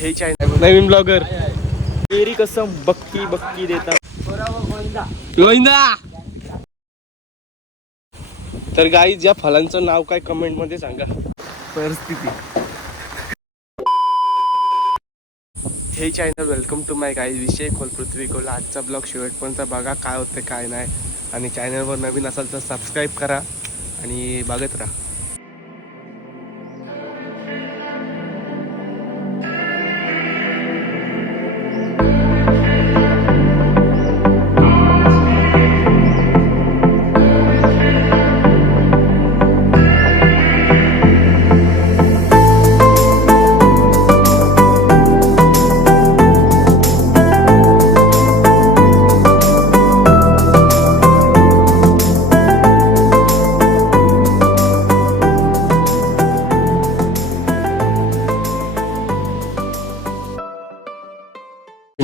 हे चॅनल नवीन ब्लॉगर तेरी कसम बक्की बक्की देता गोविंदा. तर गाईज या फळांचं नाव काय कमेंट मध्ये सांगा. परिस्थिती. हे channel welcome to my guys विषय खोल पृथ्वी खोल. आजचा ब्लॉग शेवटपर्यंत बघा काय होतं काय नाही. आणि चॅनलवर नवीन असाल तर सबस्क्राईब करा आणि बघत राहा.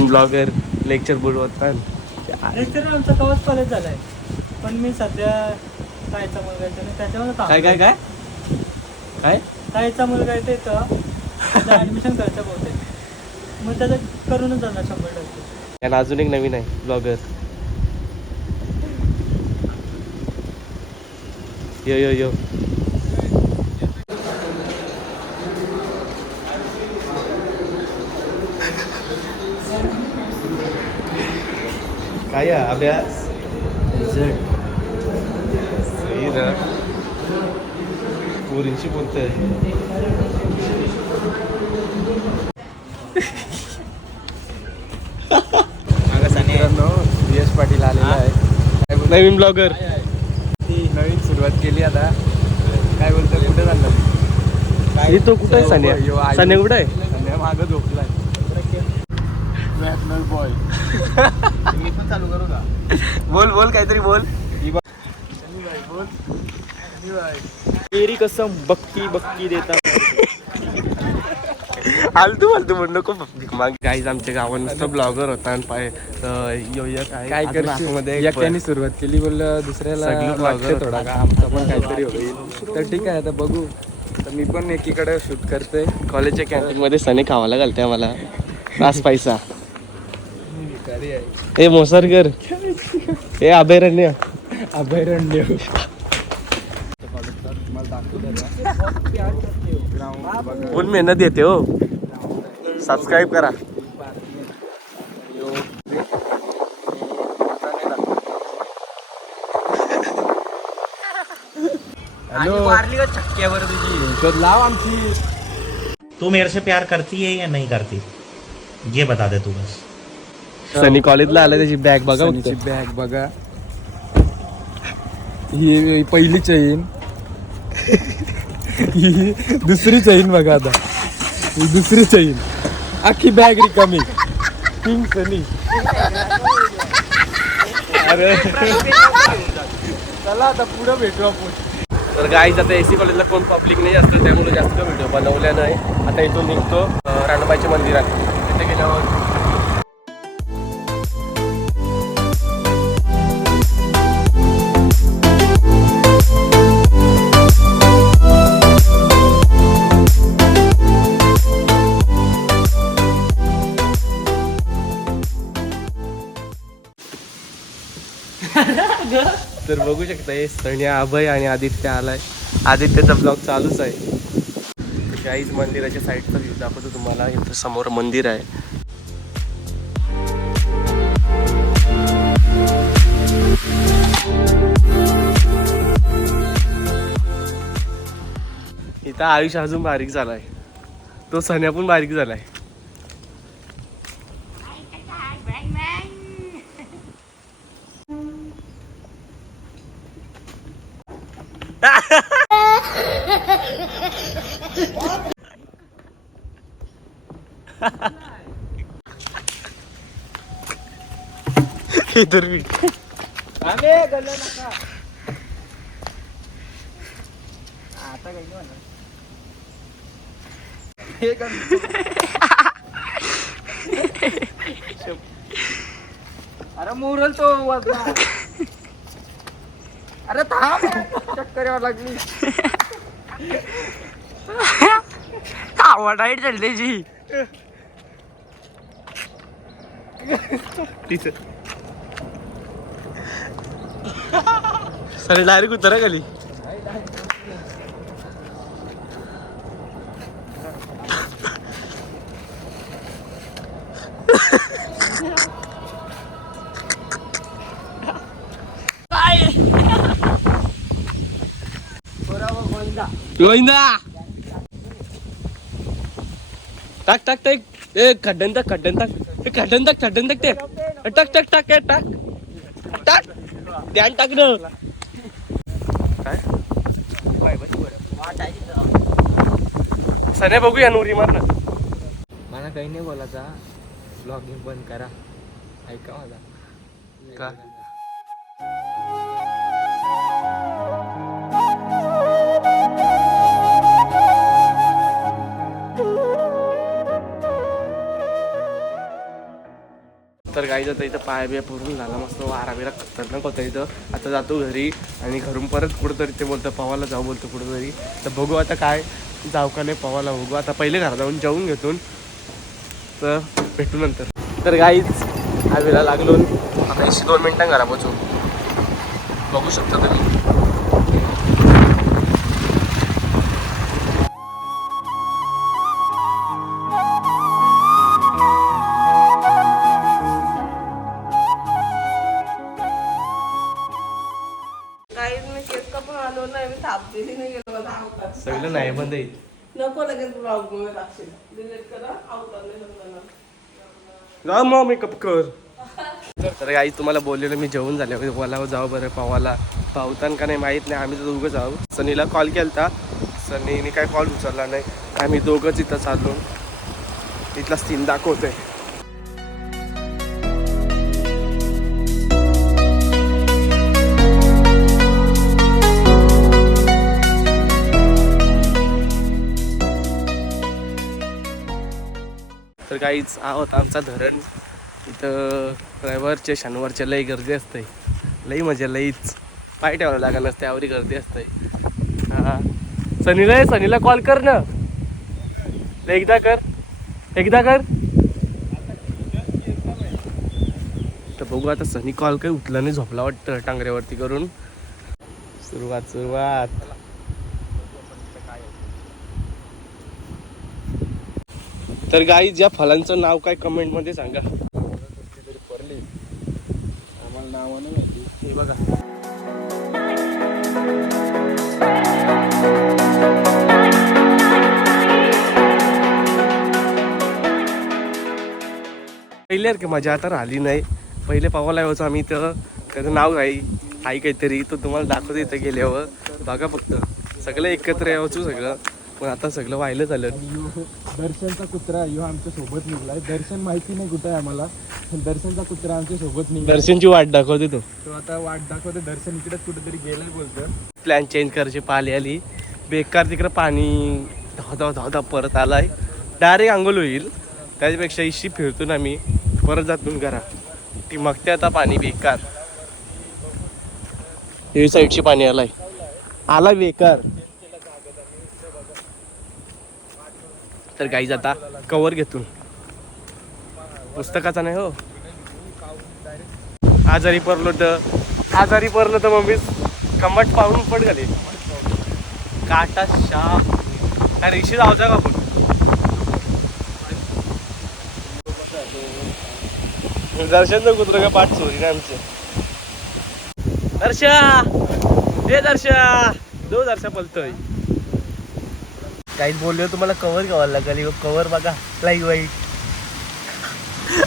ब्लॉगर लेक्चर बोलवतात. लेक्चर आमचा कवच कॉलेज झालाय पण मी सध्या ताईचा मुलगा आहे त्याच्यामध्ये काय काय काय काय ताईचा मुलगा आहे ते ऍडमिशन करायचं बहुतेक मग त्याचं करूनच जाणार 100%. आणि अजून एक नवीन आहे ब्लॉगर. यो यो यो काय अभ्यास सही ना पोरींशी बोलतोय. मित्रांनो यश पाटील आलेला आहे नवीन ब्लॉगर. ती नवीन सुरुवात केली आता. काय बोलतो कुठे चाललं तो कुठे आहे सान्या. सान्या कुठे आहे. संध्या मागं झोपलाय. बॉय मी पण चालू करू का. बोल बोल काहीतरी बोल. तेरी कसम बक्की बक्की देता. आलतू फालतू म्हण नको. गाईज आमच्या गावात नुसतं ब्लॉगर होता आणि काय करते एकट्याने सुरुवात केली बोललं दुसऱ्याला वाटते थोडा का आमचा पण काहीतरी होईल. तर ठीक आहे आता बघू. तर मी पण एकीकडे शूट करतोय. कॉलेजच्या कॅन्टीन मध्ये सने खावायला घालते आम्हाला रास पैसा. ए मोसरकर ए अभयारण्य फुल मेहनत येते हो. सबस्क्राईब करा. हॅलो मारली का छक्क्यावर तुझी लाव आमची. तू मेरे से प्यार करती है या नहीं करती ये बता दे तू बस. सनी कॉलेजला आला त्याची बॅग बघा. बॅग बघा. ही पहिली चैन. ही दुसरी चैन बघा. आता ही दुसरी चैन. अख्खी बॅग रिकामी. किंग सनी. अरे चला आता पुढे भेटू आपण. तर गाईज आता एसी कॉलेजला कोण पब्लिक नाही असतं त्यामुळे जास्त व्हिडिओ बनवल्या नाही. आता इथून निघतो राणूबाईच्या मंदिरात. तिथे गेल्यावर तर बघू शकता हे सण्या अभय आणि आदित्य आलाय. आदित्यचा ब्लॉग चालूच आहे. गाईज मंदिराच्या साईडचा व्ह्यू दाखवतो तुम्हाला. इथं समोर मंदिर आहे. इथं आयुष अजून बारीक झालाय. तो सण्या पण बारीक झालाय. इधर भी आता काही नाही अरे मोरल तो वाजला. अरे थांब चक्कर यावं लागली. आवड आहे चल त्याची. तिथं सर डायरेक्ट उतरा खाली. गोविंदा टाक टाक टाक ए खड्डन टाक खड्डन टाक ए खड्डन टाक खड्डन टाक ते टाक टाक टाक ए टाक टाक ध्यान टाक न काय सने बघूया नोरी मार ना. मला काही नाही बोलायचा. ब्लॉगिंग बंद करा. ऐका माझा का तर गाईचं आता इथं पाय बिया पुरून झाला मस्त वारा बिरा खतरनाक होता इथं. आता जातो घरी आणि घरून परत कुठंतरी ते बोलतं पवाला जाऊ बोलतो कुठंतरी. तर बघू आता काय जाऊ का नाही पवाला बघू. आता पहिले घरात जाऊन जेवून घेतून तर भेटू नंतर. तर गाईच आवीला लागलो आता 102 मिनिटां घरा पोचू बघू शकता तुम्ही. सगळं नाही बंद आहे नको लगेच ब्लॉग मध्ये टाकशील. डिलीट करा जा मग मेकअप कर. तर आई तुम्हाला बोललेलं मी जेवून झाले मला जाऊ बरं पावाला पावतान का नाही माहीत नाही. आम्ही तर दोघं जाऊ. सनीला कॉल केला सनीने काय कॉल उचलला नाही. आम्ही दोघंच इथं चाललो. इथला सीन दाखवतोय. तर काहीच आहोत आमचा धरण. इथं रविवारचे शनिवारच्या लई गर्दी असते. लई म्हणजे लईच पाय ठेवायला लागत नसते आवरी गर्दी असते. हां सनीला कॉल कर ना. एकदा कर तर बघू आता. सनी कॉल काही उठला नाही झोपला वाटतं टांगऱ्यावरती करून. सुरुवात तर गाई ज्या फळांचं नाव काय कमेंट मध्ये सांगा. आम्हाला नाव नाही माहिती. हे बघा पहिले की मजा आता राहिली नाही. पहिले पावाला यायचो आम्ही तर त्याचं नाव आहे काहीतरी तो तुम्हाला दाखवतो इथं गेल्यावर. बघा फक्त सगळं एकत्र यायचो सगळं. पण आता सगळं व्हायला झालं. दर्शनचा कुत्रा ह्यो आमच्या सोबत निघलाय. दर्शन माहिती नाही कुठे आहे आम्हाला. दर्शनचा कुत्रा आमच्या सोबत निघाला. दर्शनची वाट दाखवते तो आता वाट दाखवते. दर्शन इकडेच कुठेतरी गेलाय बोलतं. प्लॅन चेंज करायची पाली आली बेकार. तिकडं पाणी धाव परत आलाय. डायरेक्ट आंघोळ होईल. त्याच्यापेक्षा इशी फिरतून आम्ही परत जातून घरा ती मागते आता पाणी बेकार. हे साईडची पाणी आलाय बेकार. तर गाईज आता कवर घेतून पुस्तकाचा नाही हो. आजारी पडलो तर मम्मी कमट पाहून पड झाले काटा शा त्या रिक्षी जायचा का आपण. दर्शन कुत्र का पाठ चोरी ना आमचे. दर्शा बोलतोय काहीच बोललो तुम्हाला कवर घ्यावा लागेल. कवर बघा वाईट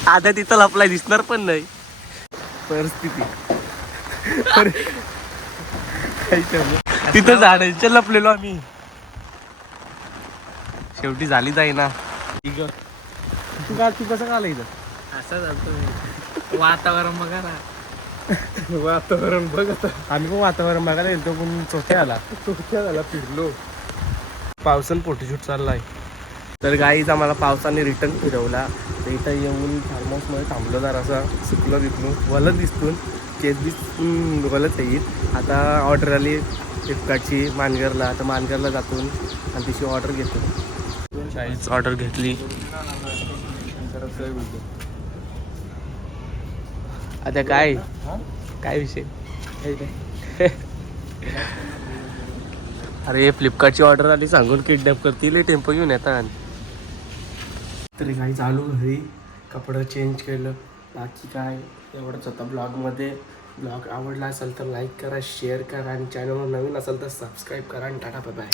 आता तिथं लपलाय दिसणार पण नाही परिस्थिती. तिथं झाडांच्या लपलेलो आम्ही. शेवटी झाली जाई ना. तू कसं आला इथं. असं झालं वातावरण बघा ना. वातावरण बघ आता. आम्ही पण वातावरण बघायला गेलो पण चोथ्या झाला फिरलो. पावसानं फोटोशूट चाललाय. तर गाईच आम्हाला पावसाने रिटर्न फिरवला. तर इथं येऊन फार्म हाऊसमध्ये थांबलो. जरासा सुकलं तिथून वलत दिसतून केस बीस वलत येईल. आता ऑर्डर आली फ्लिपकार्टची मानगरला. तर मानगरला जातून आणि तिची ऑर्डर घेतो. शाळेच ऑर्डर घेतली. आता काय काय विषय अरे फ्लिपकार्टची ऑर्डर आली सांगून किडनॅप करतील टेम्पो घेऊन येतात. तरी काही चालू घरी कपडं चेंज केलं बाकी काय एवढंच होता ब्लॉगमध्ये. ब्लॉग आवडला असेल तर लाईक करा शेअर करा आणि चॅनलवर नवीन असेल तर सबस्क्राईब करा आणि टाटा बाय.